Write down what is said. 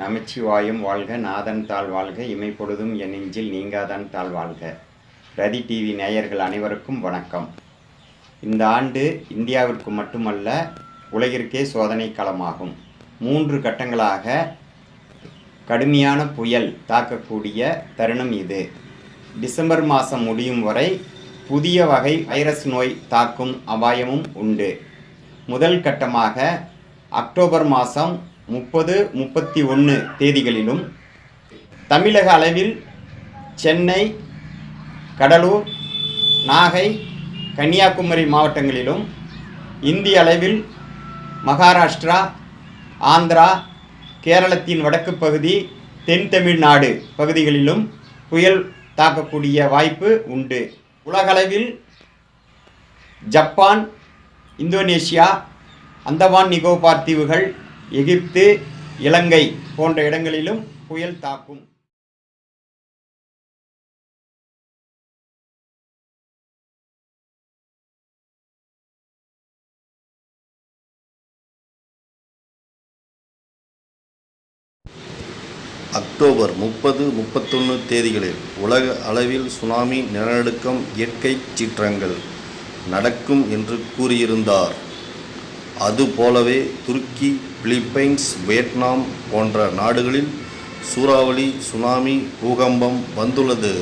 நமச்சிவாயம் வாழ்க, நாதன் தாழ் வாழ்க, இமைப்பொழுதும் என் நெஞ்சில் நீங்காதான் தாழ் வாழ்க. ரதி டிவி நேயர்கள் அனைவருக்கும் வணக்கம். இந்த ஆண்டு இந்தியாவிற்கு மட்டுமல்ல, உலகிற்கே சோதனை களமாகும். 3 கட்டங்களாக கடுமையான புயல் தாக்கக்கூடிய தருணம் இது. டிசம்பர் மாதம் முடியும் வரை புதிய வகை வைரஸ் நோய் தாக்கும் அபாயமும் உண்டு. முதல் கட்டமாக அக்டோபர் மாதம் 30, 31 தேதிகளிலும் தமிழக அளவில் சென்னை, கடலூர், நாகை, கன்னியாகுமரி மாவட்டங்களிலும், இந்திய அளவில் மகாராஷ்டிரா, ஆந்திரா, கேரளத்தின் வடக்கு பகுதி, தென் தமிழ்நாடு பகுதிகளிலும் புயல் தாக்கக்கூடிய வாய்ப்பு உண்டு. உலகளவில் ஜப்பான், இந்தோனேஷியா, அந்தமான் நிகோபார் தீவுகள், எகிப்து, இலங்கை போன்ற இடங்களிலும் புயல் தாக்கும். அக்டோபர் 30, 31 தேதிகளில் உலக அளவில் சுனாமி, நிலநடுக்கம், இயற்கை சீற்றங்கள் நடக்கும் என்று கூறியிருந்தார். அதுபோலவே துருக்கி, பிலிப்பைன்ஸ், வியட்நாம் போன்ற நாடுகளில் சூறாவளி, சுனாமி, பூகம்பம் வந்துள்ளது.